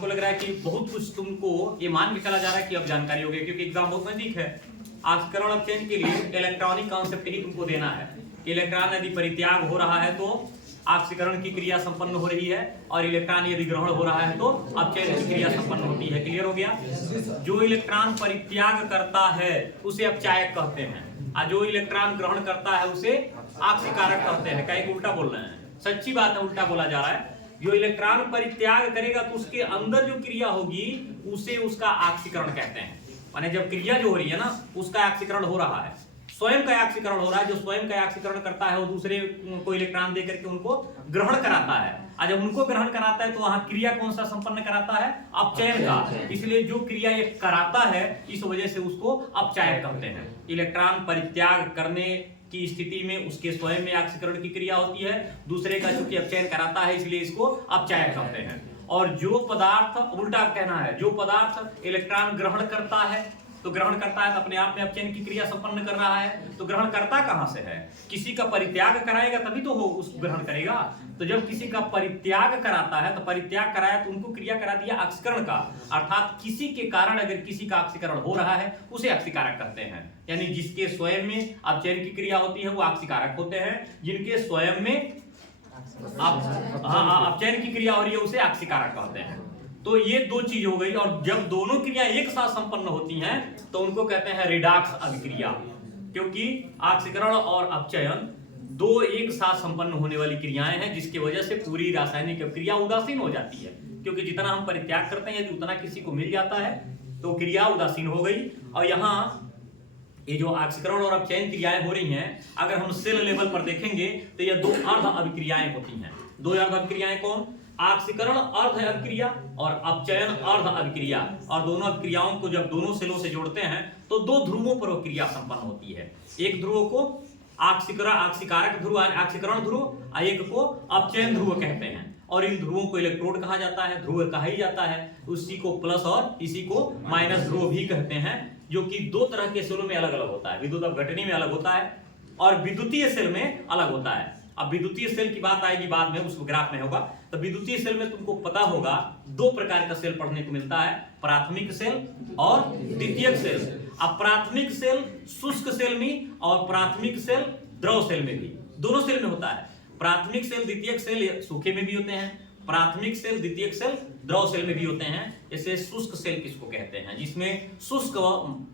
हमको लग रहा है कि बहुत कुछ तुमको ये मान के चला जा रहा है कि अब जानकारी हो गई, क्योंकि एग्जाम बहुत नजदीक है। ऑक्सीकरण अपचयन के लिए इलेक्ट्रॉनिक कॉन्सेप्ट ही तुमको देना है। इलेक्ट्रॉन यदि परित्याग हो रहा है तो ऑक्सीकरण की क्रिया संपन्न हो रही है, और इलेक्ट्रॉन यदि ग्रहण हो रहा है तो अपचयन की क्रिया संपन्न होती है। क्लियर हो गया? जो इलेक्ट्रॉन परित्याग करता है उसे अपचायक कहते हैं, और जो इलेक्ट्रॉन ग्रहण करता है उसे ऑक्सीकारक कहते हैं। कहीं उल्टा बोल रहे हैं, सच्ची बात है, उल्टा बोला जा रहा है। जो इलेक्ट्रॉन परित्याग करेगा तो उसके अंदर जो क्रिया होगी उसे उसका ऑक्सीकरण कहते हैं। माने जब क्रिया जो हो रही है ना उसका ऑक्सीकरण हो रहा है, स्वयं का ऑक्सीकरण हो रहा है। जो स्वयं का ऑक्सीकरण करता है वो दूसरे को इलेक्ट्रॉन देकर के उनको ग्रहण कराता है, और जब उनको ग्रहण कराता है तो वहां क्रिया कौन सा संपन्न कराता है? अपचयन का। इसलिए जो क्रिया ये कराता है इस वजह से उसको अपचायक कहते हैं। इलेक्ट्रॉन परित्याग करने की स्थिति में उसके स्वयं में ऑक्सीकरण की क्रिया होती है, दूसरे का चूंकि अपचयन कराता है इसलिए इसको अपचायक कहते हैं। और जो पदार्थ, उल्टा कहना है, जो पदार्थ इलेक्ट्रॉन ग्रहण करता है तो ग्रहण करता है तो अपने आप में अपचयन की क्रिया संपन्न कर रहा है। तो ग्रहण करता कहां से है? किसी का परित्याग कराएगा तभी तो वो उसको ग्रहण करेगा। तो जब किसी का परित्याग कराता है तो परित्याग कराया तो उनको क्रिया करा दिया ऑक्सीकरण का, अर्थात किसी के कारण अगर किसी का ऑक्सीकरण हो रहा है उसे ऑक्सीकारक कहते हैं। यानी जिसके स्वयं में अपचयन की क्रिया होती है वो ऑक्सीकारक होते हैं, जिनके स्वयं में अपचयन की क्रिया हो रही है उसे ऑक्सीकारक कहते हैं। तो ये दो चीज हो गई, और जब दोनों क्रिया एक साथ संपन्न होती हैं तो उनको कहते हैं रिडॉक्स अभिक्रिया, क्योंकि ऑक्सीकरण और अपचयन दो एक साथ संपन्न होने वाली क्रियाएं हैं, जिसकी वजह से पूरी रासायनिक अभिक्रिया उदासीन हो जाती है। क्योंकि जितना हम परित्याग करते हैं यदि उतना किसी को मिल जाता है तो क्रिया उदासीन हो गई। और यहाँ ये जो ऑक्सीकरण और अपचयन क्रियाएं हो रही हैं, अगर हम सेल लेवल पर देखेंगे तो ये दो अर्ध अभिक्रियाएं होती हैं। दो अर्ध अभिक्रियाएं कौन? ऑक्सीकरण अर्ध अभिक्रिया और अपचयन अर्ध अभिक्रिया। और दोनों अभिक्रियाओं को जब दोनों सेलों से जोड़ते हैं तो दो ध्रुवों पर वो क्रिया संपन्न होती है। एक ध्रुव को ऑक्सीकारक ध्रुव, ऑक्सीकरण ध्रुव, और एक को अपचयन ध्रुव कहते हैं। और इन ध्रुवों को इलेक्ट्रोड कहा जाता है, ध्रुव कहा ही जाता है। उसी को प्लस और इसी को माइनस ध्रुव भी कहते हैं, जो कि दो तरह के सेलों में अलग अलग होता है। विद्युत अपघटनी में अलग होता है और विद्युतीय सेल में अलग होता है। अब विद्युतीय सेल की बात आएगी बाद में, उस ग्राफ में होगा। तो विद्युतीय सेल में तुमको पता होगा दो प्रकार का सेल पढ़ने को मिलता है, प्राथमिक सेल और द्वितीयक सेल। अब प्राथमिक सेल शुष्क सेल में और प्राथमिक सेल द्रव सेल में भी, दोनों सेल में होता है। प्राथमिक सेल द्वितीयक सेल सूखे में भी होते हैं, प्राथमिक सेल द्वितीयक सेल द्रव सेल में भी होते हैं। जैसे शुष्क सेल किसको कहते हैं? जिसमें शुष्क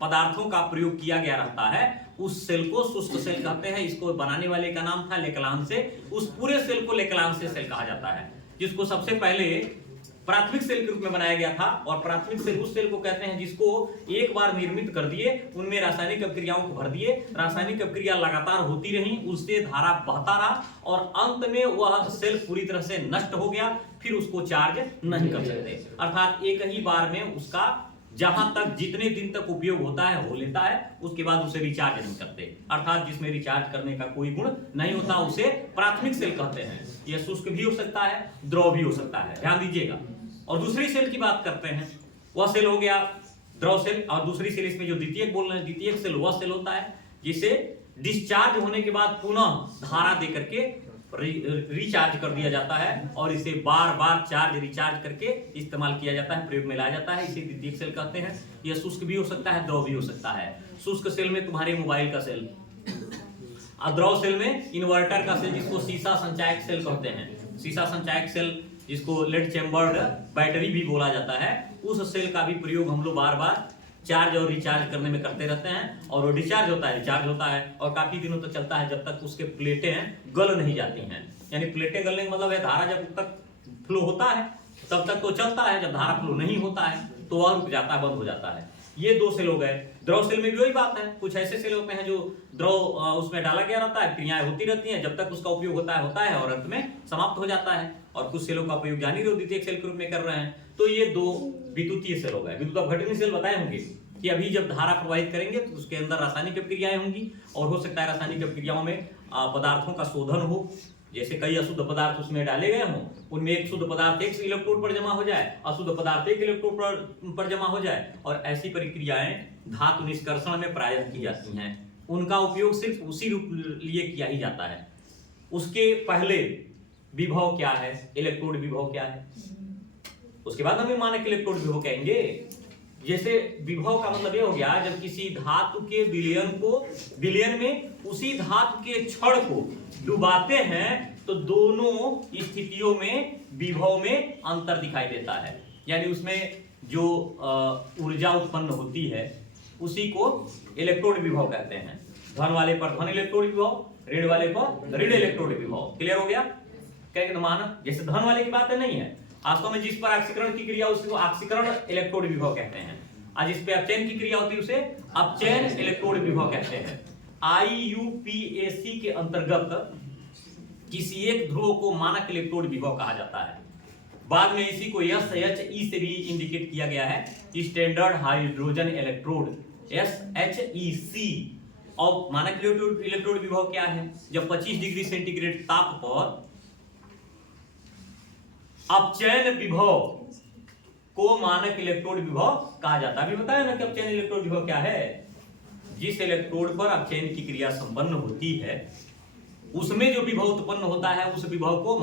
पदार्थों का प्रयोग किया गया रहता है उस सेल को शुष्क सेल कहते हैं। इसको बनाने वाले का नाम था लेक्लांसे। उस पूरे सेल को लेक्लांसे सेल कहा जाता है, जिसको सबसे पहले प्राथमिक सेल के रूप में बनाया गया था। और प्राथमिक सेल उस सेल को कहते हैं जिसको एक बार निर्मित कर दिए, उनमें रासायनिक अभिक्रियाओं को भर दिए, रासायनिक अभिक्रिया लगातार होती रही, उससे धारा बहता रहा और अंत में वह सेल पूरी तरह से नष्ट हो गया, फिर उसको चार्ज नहीं कर सकते। अर्थात एक ही बार में उसका जहां तक जितने दिन तक उपयोग होता है हो लेता है, उसके बाद उसे रिचार्ज नहीं करते। अर्थात जिसमें रिचार्ज करने का कोई गुण नहीं होता उसे प्राथमिक सेल कहते हैं। यह शुष्क भी हो सकता है, द्रव भी हो सकता है, ध्यान दीजिएगा। और दूसरी सेल की बात करते हैं, वह सेल हो गया द्रव सेल। और दूसरी सेल इसमें जो द्वितीयक बोल रहे हैं, द्वितीयक सेल वह सेल होता है जिसे डिस्चार्ज होने के बाद पुनः धारा देकर के रिचार्ज कर दिया जाता है, और इसे बार बार चार्ज रिचार्ज करके इस्तेमाल किया जाता है, प्रयोग में लाया जाता है। इसे द्वितीयक सेल कहते हैं। यह शुष्क भी हो सकता है, द्रव भी हो सकता है। शुष्क सेल में तुम्हारे मोबाइल का सेल, और द्रव सेल में इन्वर्टर का सेल, जिसको सीसा संचायक सेल कहते हैं। सीसा संचायक सेल जिसको लेड चैम्बर्ड बैटरी भी बोला जाता है, उस सेल का भी प्रयोग हम लोग बार बार चार्ज और रिचार्ज करने में करते रहते हैं। और वो डिस्चार्ज होता है, रिचार्ज होता है, और काफी दिनों तक चलता है जब तक उसके प्लेटें गल नहीं जाती हैं। यानी प्लेटें गलने का मतलब है धारा जब तक फ्लो होता है तब तक तो चलता है, जब धारा फ्लो नहीं होता है तो वह रुक जाता है, बंद हो जाता है। ये दो सेल हो गए। द्रव सेल में भी वही बात है, कुछ ऐसे सेल होते हैं जो द्रव उसमें डाला गया रहता है, क्रियाएं होती रहती हैं, जब तक उसका उपयोग होता है और अंत में समाप्त हो जाता है। और कुछ सेलों का उपयोग जानी रहो द्वितीयक सेल के रूप में कर रहे हैं। तो ये दो विद्युतीय सेल हो गए। विद्युत अपघटनी सेल बताए होंगे कि अभी जब धारा प्रवाहित करेंगे तो उसके अंदर रासायनिक अभिक्रियाएं होंगी, और हो सकता है रासायनिक अभिक्रियाओं में पदार्थों का शोधन हो। जैसे कई अशुद्ध पदार्थ उसमें डाले गए हों, उनमें एक शुद्ध पदार्थ एक इलेक्ट्रोड पर जमा हो जाए, अशुद्ध पदार्थ एक इलेक्ट्रोड पर जमा हो जाए, और ऐसी प्रक्रियाएं धातु निष्कर्षण में प्रायः की जाती हैं। उनका उपयोग सिर्फ उसी रूप लिए किया ही जाता है। उसके पहले विभव क्या है, इलेक्ट्रोड विभव क्या है, उसके बाद हम मानक इलेक्ट्रोड विभव कहेंगे। जैसे विभव का मतलब ये हो गया जब किसी धातु के विलयन में उसी धातु के क्षण को डुबाते हैं तो दोनों स्थितियों में विभव में अंतर दिखाई देता है, यानी उसमें जो ऊर्जा उत्पन्न होती है उसी को इलेक्ट्रोड विभव कहते हैं। धन वाले पर धन इलेक्ट्रोड विभव, ऋण वाले पर ऋण इलेक्ट्रोड विभव। क्लियर हो गया? क्या माना जैसे धन वाले की बात नहीं है, वास्तव में जिस पर ऑक्सीकरण की क्रिया उसको ऑक्सीकरण इलेक्ट्रोड विभव कहते हैं, और जिस पे अपचयन की क्रिया होती है उसे अपचयन इलेक्ट्रोड विभव कहते हैं। IUPAC के अंतर्गत किसी एक ध्रुव को मानक इलेक्ट्रोड विभव कहा जाता है। बाद में इसी को SHE से भी इंडिकेट किया गया है, स्टैंडर्ड हाइड्रोजन इलेक्ट्रोड SHEC। और मानक इलेक्ट्रोड विभव क्या है? जब 25 डिग्री सेंटीग्रेड ताप पर अपचयन विभव को मानक इलेक्ट्रोड विभव कहा जाता है। अभी बताया ना कि अपचयन इलेक्ट्रोड विभव क्या है? जिस इलेक्ट्रोड पर अपचयन की क्रिया संपन्न होती है उसमें जो विभव उत्पन्न होता है उस विभव को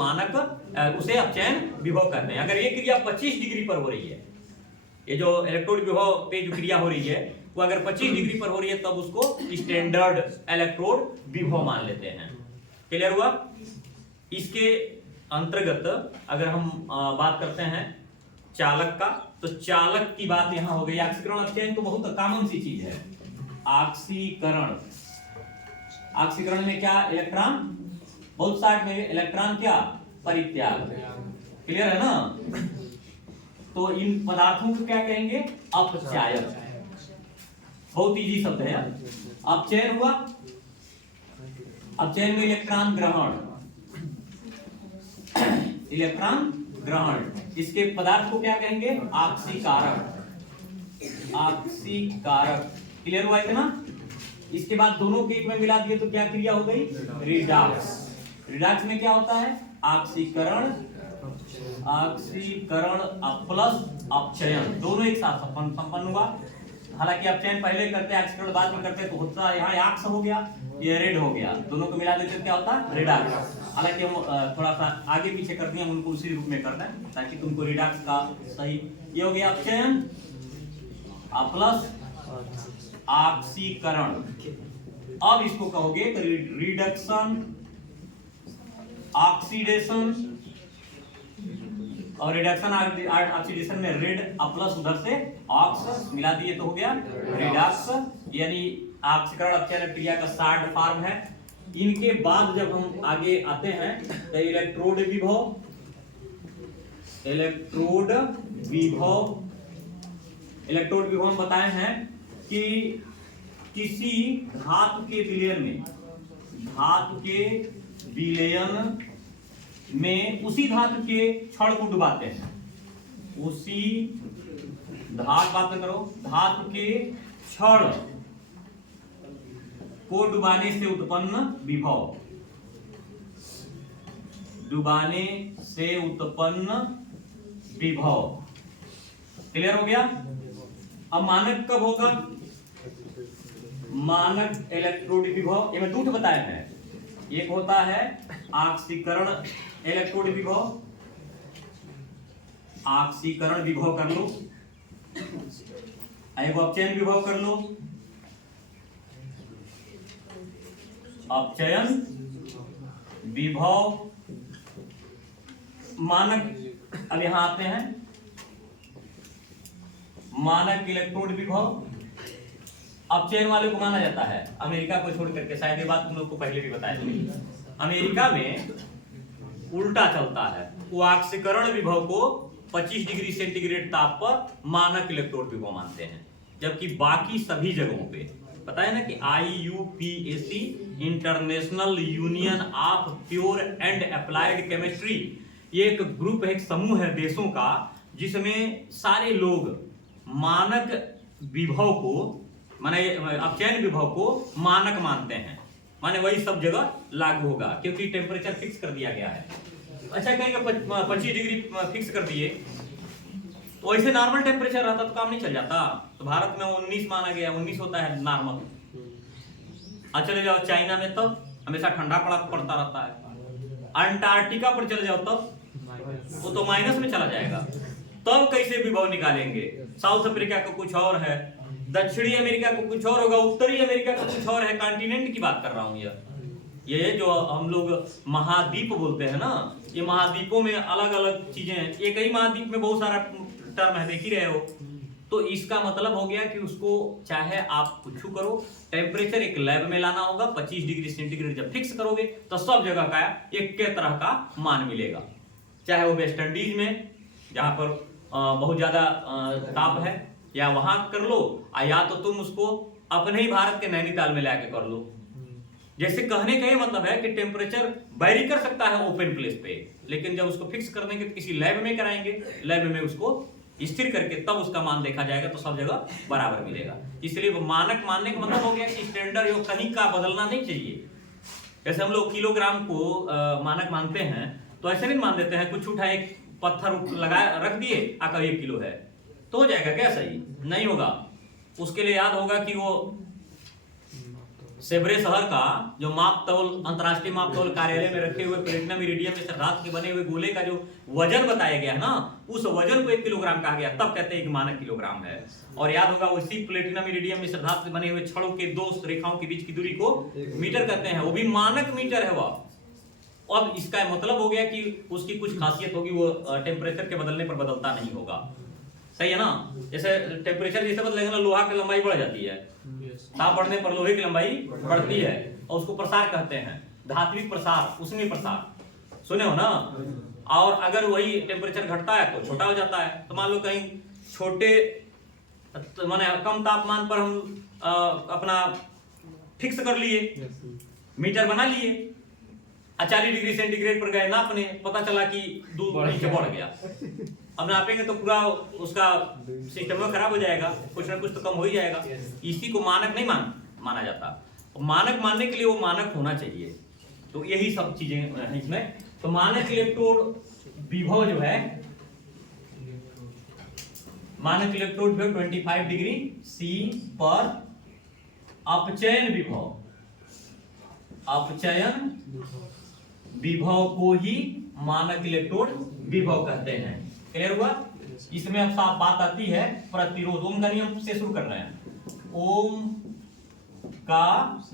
उसे अपचयन विभव कहते हैं। अगर ये क्रिया 25 डिग्री पर हो रही है, ये जो इलेक्ट्रोड विभव पे जो क्रिया हो रही है वो अगर 25 डिग्री पर हो रही है तब उसको स्टैंडर्ड इलेक्ट्रोड विभव मान लेते हैं। क्लियर हुआ? इसके अंतर्गत अगर हम बात करते हैं चालक का, तो चालक की बात यहां हो गई। ऑक्सीकरण अपचयन तो बहुत कॉमन सी चीज है। ऑक्सीकरण में क्या? इलेक्ट्रॉन बहुत साइड में, इलेक्ट्रॉन क्या? परित्याग। क्लियर है ना? तो इन पदार्थों को क्या कहेंगे? अपचायक। बहुत इजी शब्द है। अपचयन हुआ, अपचयन में इलेक्ट्रॉन ग्रहण, इसके पदार्थ को क्या कहेंगे? ऑक्सीकारक। क्लियर हुआ इतना? इसके बाद दोनों के एक में मिला दिए तो क्या क्रिया हो गई? रिडॉक्स में क्या होता है? ऑक्सीकरण प्लस अपचयन दोनों एक साथ संपन्न हुआ। हालांकि अपचयन पहले करते हैं, ऑक्सीकरण बाद में करते हैं, तो होता है यहाँ ऑक्स हो गया, ये रेड हो गया, दोनों को मिला देते क्या होता है? रिडॉक्स। हालांकि हम थोड़ा सा आगे पीछे करते हैं, हम उनको उसी रूप में करते हैं ताकि तुमको रिडॉक्स का सही। ये हो गया अपचयन प्लस ऑक्सीकरण। अब इसको कहोगे तो रिडक्शन, ऑक्सीडेशन, और रिडक्शन ऑक्सीडेशन में रेड प्लस उधर से ऑक्स मिला दिए तो हो गया रिडक्स, यानी ऑक्सीकरण अपचयन क्रिया का शॉर्ट फॉर्म है। इनके बाद जब हम आगे आते हैं तो इलेक्ट्रोड विभव हम बताए हैं कि किसी धातु के विलयन में उसी धातु के क्षण को डुबाते हैं, धातु के क्षण को डुबाने से उत्पन्न विभव। क्लियर हो गया? अब मानक कब होगा? मानक इलेक्ट्रोड विभव, ये मैं दूध बताया है। एक होता है ऑक्सीकरण इलेक्ट्रोड विभव, ऑक्सीकरण विभव कर लो, एक अपचयन विभव कर लो, अपचयन विभव, मानक। अब यहां आते हैं मानक इलेक्ट्रोड विभव। अपचयन वाले को माना जाता है अमेरिका को छोड़ करके, शायद ये बात तुम लोग को पहले भी बताया था। अमेरिका में उल्टा चलता है, वो ऑक्सीकरण विभव को 25 डिग्री सेंटीग्रेड ताप पर मानक इलेक्ट्रोड विभव मानते हैं, जबकि बाकी सभी जगहों पे पता है ना कि IUPAC international union of pure and applied chemistry, ये एक ग्रुप है, एक समूह है देशों का, जिसमें सारे लोग मानक विभव को, माने अपचयन विभव को मानक मानते हैं, माने वही सब जगह लागू होगा क्योंकि टेम्परेचर फिक्स कर दिया गया है। अच्छा कहेंगे 25 डिग्री फिक्स कर दिए तो ऐसे नॉर्मल टेम्परेचर रहता तो काम नहीं चल जाता। तो भारत में 19 माना गया, 19 होता है नॉर्मल। अच्छा चले जाओ चाइना में तब हमेशा ठंडा पड़ता रहता है। अंटार्कटिका पर चले जाओ तब वो तो माइनस में चला जाएगा। तब कैसे विभव निकालेंगे? साउथ अफ्रीका का कुछ और है, दक्षिणी अमेरिका को कुछ और होगा, उत्तरी अमेरिका का कुछ और है, कॉन्टिनेंट की बात कर रहा हूं। ये जो हम लोग महाद्वीप बोलते हैं ना, ये महाद्वीपों में अलग अलग चीजें हैं। एक ही महाद्वीप में बहुत सारा टर्म है, देख ही रहे हो। तो इसका मतलब हो गया कि उसको चाहे आप कुछ करो, टेम्परेचर एक लैब में लाना होगा, 25 डिग्री सेंटीग्रेड जब फिक्स करोगे तो सब जगह का एक के तरह का मान मिलेगा। चाहे वो वेस्ट इंडीज में जहां पर बहुत ज्यादा ताप है, या वहां कर लो, या तो तुम उसको अपने ही भारत के नैनीताल में लाके कर लो। जैसे कहने का ये मतलब है कि टेम्परेचर वेरी कर सकता है ओपन प्लेस पे, लेकिन जब उसको फिक्स कर देंगे तो किसी लैब में कराएंगे, लैब में उसको स्थिर करके तब उसका मान देखा जाएगा तो सब जगह बराबर मिलेगा। इसलिए मानक मानने का मतलब हो गया कि स्टैंडर्ड योग कहीं का बदलना नहीं चाहिए। जैसे हम लोग किलोग्राम को मानक मानते हैं, तो ऐसे नहीं मान देते हैं, कुछ उठाए पत्थर लगा रख दिए, आकर 1 किलो है तो हो जाएगा क्या? सही नहीं होगा। उसके लिए याद होगा कि वो सेब्रे शहर का जो माप तौल, अंतरराष्ट्रीय माप तौल कार्यालय में रखे हुए प्लेटिनम इरिडियम में धातु के बने हुए गोले का जो वजन बताया गया ना, उस वजन को 1 किलोग्राम कहा गया, तब कहते हैं कि मानक किलोग्राम है। और याद होगा उसी प्लेटिनम इरिडियम में धातु से बने हुए छड़ों के 2 रेखाओं के बीच की दूरी को मीटर कहते हैं, वो भी मानक मीटर है वह। अब इसका मतलब हो गया कि उसकी कुछ खासियत होगी, वो टेम्परेचर के बदलने पर बदलता नहीं होगा। सही है ना? जैसे टेम्परेचर जैसे बदलेगा ना, लोहा की लंबाई बढ़ जाती है, ताप बढ़ने पर लोहे की लंबाई बढ़ती है, और उसको प्रसार कहते हैं, धात्विक प्रसार, उसमें प्रसार, सुने हो ना। और अगर वही टेम्परेचर घटता है तो छोटा हो जाता है। तो मान लो कहीं छोटे माने कम तापमान पर हम अपना फिक्स कर लिए, मीटर बना लिए, 40 डिग्री सेंटीग्रेड पर गए नापने, पता चला कि दूध नीचे बढ़ गया। अब नापेंगे तो पूरा उसका सिस्टम खराब हो जाएगा, कुछ ना कुछ तो कम हो ही जाएगा। इसी को मानक नहीं माना जाता। मानक मानने के लिए वो मानक होना चाहिए। तो यही सब चीजें हैं इसमें। तो मानक इलेक्ट्रोड विभव जो है, मानक इलेक्ट्रोड विभव 25 डिग्री सी पर अपचयन विभव, अपचयन विभव को ही मानक इलेक्ट्रोड विभव कहते हैं। क्लियर हुआ? इसमें अब साफ बात आती है प्रतिरोध। ओम का नियम से शुरू कर रहे हैं। ओम का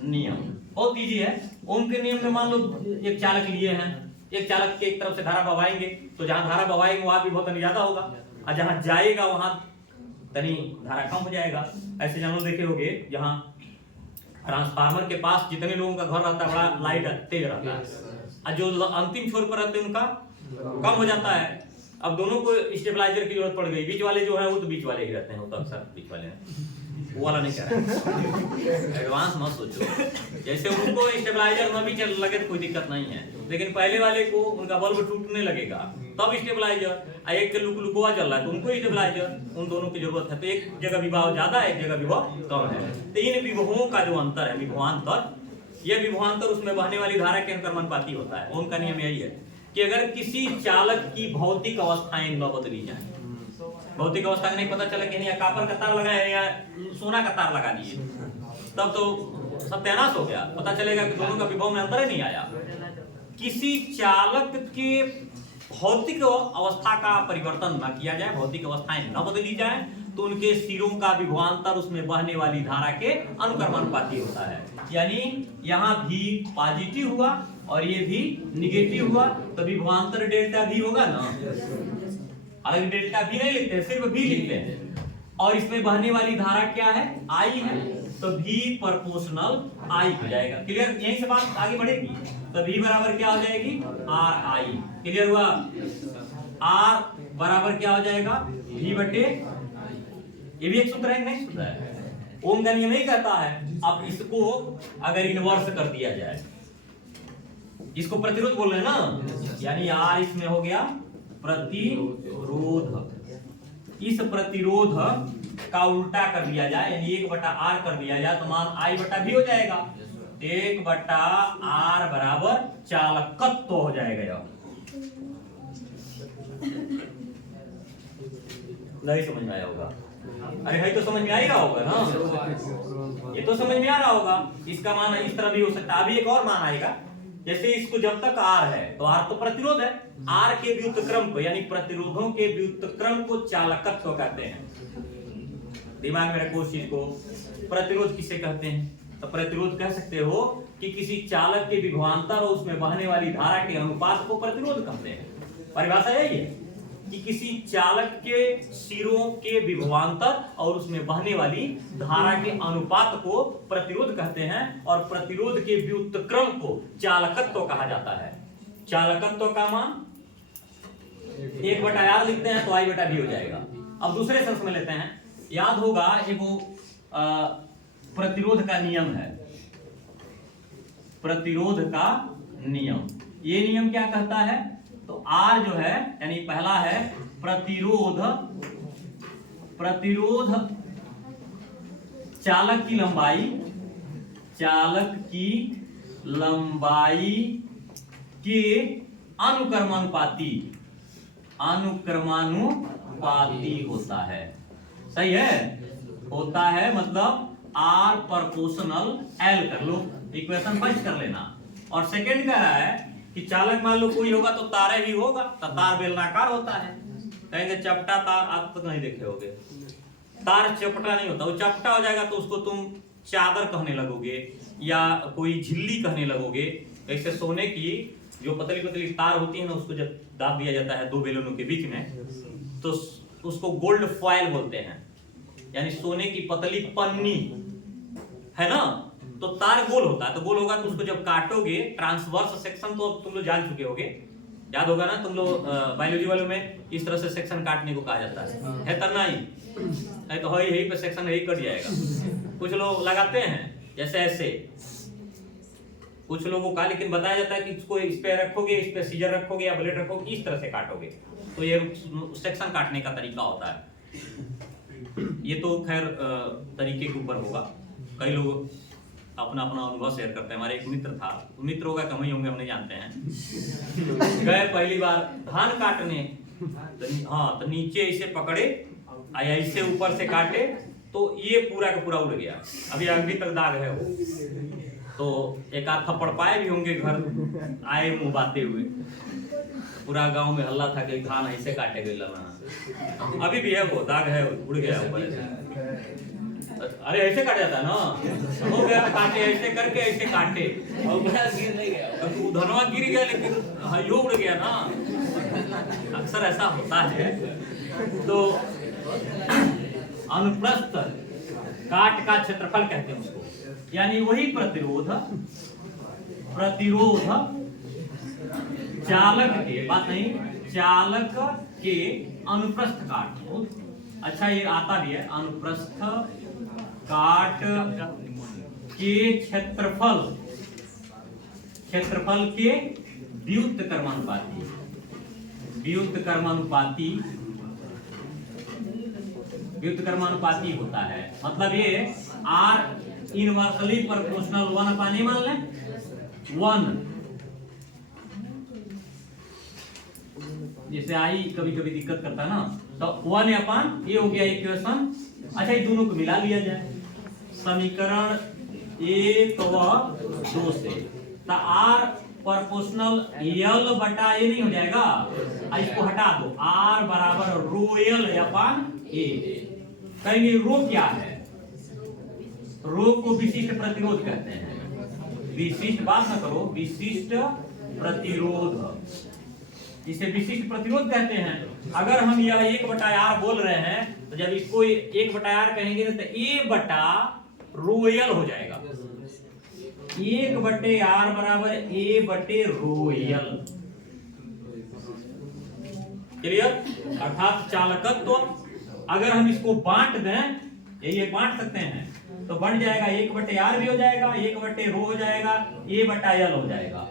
नियम बहुत इजी है। ओम के नियम में मान लो एक चालक लिए हैं, एक चालक के एक तरफ से धारा बहाएंगे, तो जहां धारा बहाएंगे वहां विभव तनी ज्यादा होगा, और जहां जाएगा वहां तनी धारा कम हो जाएगा। ऐसे जानो देखे होगे, जहां ट्रांसफार्मर के पास जितने लोगों का घर रहता है बड़ा लाइट तेज रहता है, और जो अंतिम छोर पर रहते हैं उनका कम हो जाता है। अब दोनों को स्टेबलाइजर की जरूरत पड़ गई। बीच वाले जो है वो तो बीच वाले ही रहते हैं, वो तो अक्सर बीच वाले हैं, वो वाला नहीं कह रहा। एडवांस मत सोचो। जैसे उनको स्टेबलाइजर में भी चल लगे तो कोई दिक्कत नहीं है, लेकिन पहले वाले को उनका बल्ब टूटने लगेगा तब स्टेबलाइजर, एक के लुकलुकवा चल रहा है तो उनको स्टेबलाइजर, उन दोनों की जरूरत है। तो एक जगह विभव ज्यादा है, एक जगह विभव कम है। तो इन विभवों का जो अंतर है, विभवांतर, यह विभवांतर उसमें बहने वाली धारा के अनुक्रमानुपाती होता है। ओम का नियम यही है कि अगर किसी चालक की भौतिक अवस्थाएं न बदली जाए, भौतिक अवस्था नहीं पता चला कि नहीं कापर का तार लगा है या सोना का तार लगा दिए, तब तो सत्यानाश हो गया। पता चलेगा कि दोनों का विभव में अंतर ही नहीं आया। किसी चालक के भौतिक अवस्था का परिवर्तन न किया जाए, भौतिक अवस्थाएं न बदली जाए, तो उनके सिरों का विभवांतर उसमें बहने वाली धारा के अनुक्रमानुपाती होता है। यानी यहाँ भी पॉजिटिव हुआ और ये भी निगेटिव हुआ, तो विभवांतर डेल्टा भी होगा ना। अगर डेल्टा भी नहीं लिखते, सिर्फ भी लिखते हैं, और इसमें बहने वाली धारा क्या है? आई है, तो भी प्रोपोर्शनल आई हो जाएगा। क्लियर? यहीं से बात आगे बढ़ेगी। तो भी बराबर क्या हो जाएगी? Are I. क्लियर हुआ? आर बराबर क्या हो जाएगा? भी बटे, ये भी एक सूत्र है, नहीं सूत्र है, ओम का नियम नहीं कहता है। अब इसको अगर इन्वर्स कर दिया जाए, इसको प्रतिरोध बोल रहे हैं ना, यानी आर इसमें हो गया प्रतिरोध। इस प्रतिरोध का उल्टा कर दिया जाए, यानी 1/r कर दिया जाए, तो मान I बटा भी हो जाएगा। 1/r बराबर चालकत्व हो जाएगा। यह नहीं समझ में आया होगा? अरे भाई तो समझ में आ ही रहा होगा ना, ये तो समझ में आ रहा होगा। इसका मान इस तरह भी हो सकता है। अभी एक और मान आएगा, जैसे इसको जब तक आर है तो आर तो प्रतिरोध है, आर के व्युत्क्रम को यानी प्रतिरोधों के व्युत्क्रम को चालकत्व कहते हैं। दिमाग में रखो उस चीज को। प्रतिरोध किसे कहते हैं? तो प्रतिरोध कह सकते हो कि किसी चालक के विभवांतर और उसमें बहने वाली धारा के अनुपात को प्रतिरोध कहते हैं। परिभाषा यही है कि किसी चालक के सिरों के विभवांतर और उसमें बहने वाली धारा के अनुपात को प्रतिरोध कहते हैं, और प्रतिरोध के व्युत्क्रम को चालकत्व कहा जाता है। चालकत्व का मान 1/r लिखते हैं तो I/V हो जाएगा। अब दूसरे सेंस में लेते हैं, याद होगा एक प्रतिरोध का नियम है, प्रतिरोध का नियम। ये नियम क्या कहता है? तो R जो है यानी पहला है प्रतिरोध, प्रतिरोध चालक की लंबाई, चालक की लंबाई के अनुक्रमानुपाती, अनुक्रमानुपाती होता है। सही है, होता है, मतलब R प्रोपोर्शनल L कर लो, इक्वेशन फर्स्ट कर लेना। और सेकंड कह रहा है कि चालक मान लो कोई होगा तो तारे भी होगा, तो तार बेलनाकार होता है। कहेंगे चपटा तार, आप तो नहीं देखे होगे, तार चपटा नहीं होता, वो चपटा हो जाएगा तो उसको तुम चादर कहने लगोगे या कोई झिल्ली कहने लगोगे। ऐसे सोने की जो पतली पतली तार होती है ना, उसको जब दाब दिया जाता है दो बेलनों के बीच में तो उसको गोल्ड फॉयल बोलते हैं, यानी सोने की पतली पन्नी है ना। तो तार गोल होता है, तो गोल होगा तो उसको जब काटोगे, ट्रांसवर्स सेक्शन तो तुम लोग जान चुके होगे, याद होगा ना तुम लोग बायोलॉजी वालों में, इस तरह से सेक्शन काटने को कहा जाता है तरना ही है, तो यही पे सेक्शन यही कट जाएगा। कुछ लोग लगाते हैं जैसे ऐसे, कुछ लोगों का, लेकिन बताया जाता है कि इसको इस पे रखोगे, इस पे सीजर रखोगे या ब्लेड रखोगे, इस तरह से काटोगे, तो ये सेक्शन काटने का तरीका होता है। ये तो खैर तरीके के ऊपर होगा, कई लोग अपना अपना अनुभव शेयर करते हैं। हमारे एक मित्र था, मित्र होगा कम ही होंगे, हम नहीं जानते हैं। गए पहली बार धान काटने, तो नीचे इसे पकड़े, ऐसे ऊपर से काटे तो ये पूरा का पूरा उड़ गया, अभी तक दाग है वो। तो एक आध थप्पड़ पाए भी होंगे, घर आए मुंह बाते हुए, पूरा गांव में हल्ला था कि धान ऐसे काटे गए लगा। अभी भी है वो दाग है, उड़ गया ऊपर। अरे ऐसे काट जाता है ना, हो गया काटे, ऐसे करके ऐसे काटे और गिर नहीं गया, तो धनवा गिर गया लेकिन यो उड़ गया ना। अक्सर ऐसा होता है। तो अनुप्रस्थ काट का क्षेत्रफल कहते हैं उसको, यानी वही प्रतिरोध, प्रतिरोध चालक के, बात नहीं, चालक के अनुप्रस्थ काट। अच्छा ये आता भी है, अनुप्रस्थ काट के क्षेत्रफल, क्षेत्रफल के व्युत्क्रमानुपाती, व्युत्क्रमानुपाती, व्युत्क्रमानुपाती होता है। मतलब ये R इनवर्सली प्रोपोर्शनल 1/A मान लें, 1, जैसे आई कभी कभी दिक्कत करता है ना, तो 1/A हो गया इक्वेशन। अच्छा ये दोनों को मिला लिया जाए, समीकरण 1 व 2 से, तो R प्रोपोर्शनल L/A नहीं हो जाएगा, इसको हटा दो, R बराबर रो L/A। कहेंगे रो क्या है? रो को विशिष्ट प्रतिरोध कहते हैं। विशिष्ट, बात ना करो, विशिष्ट प्रतिरोध, इसे विशिष्ट प्रतिरोध कहते हैं। अगर हम यह 1/R बोल रहे हैं तो जब इसको 1/R कहेंगे तो A/ρL हो जाएगा। 1/R बराबर A/ρL, क्लियर? अर्थात चालकत्व अगर हम इसको बांट दें, ये बांट सकते हैं, तो बन जाएगा 1/R भी हो जाएगा, 1/ρ हो जाएगा, A/L हो जाएगा,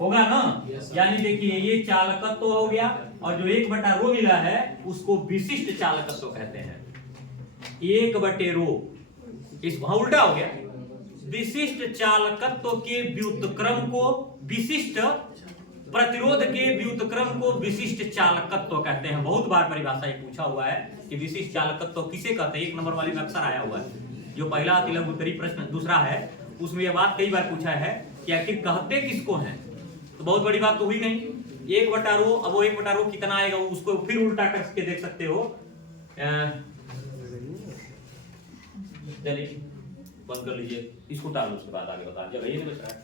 होगा ना। यानी देखिए ये चालकत्व हो गया, और जो 1/ρ मिला है उसको विशिष्ट चालकत्व कहते हैं। 1/ρ इस उल्टा हो गया, विशिष्ट चालकत्व के व्युत्क्रम को, विशिष्ट प्रतिरोध के व्युत्क्रम को विशिष्ट चालकत्व कहते हैं। बहुत बार परिभाषा ये पूछा हुआ है कि विशिष्ट चालकत्व किसे कहते हैं, 1 नंबर वाले में अक्सर आया हुआ है। जो पहला तिलक उत्तरी प्रश्न दूसरा है उसमें यह बात कई बार पूछा है कि आखिर कहते किसको हैं। तो बहुत बड़ी बात तो हुई नहीं, 1/रो। अब वो 1/रो कितना आएगा उसको फिर उल्टा करके देख सकते हो। चलिए बंद कर लीजिए, इसको डाल लो, उसके बाद आगे बता, जगह ही नहीं बच रहा है।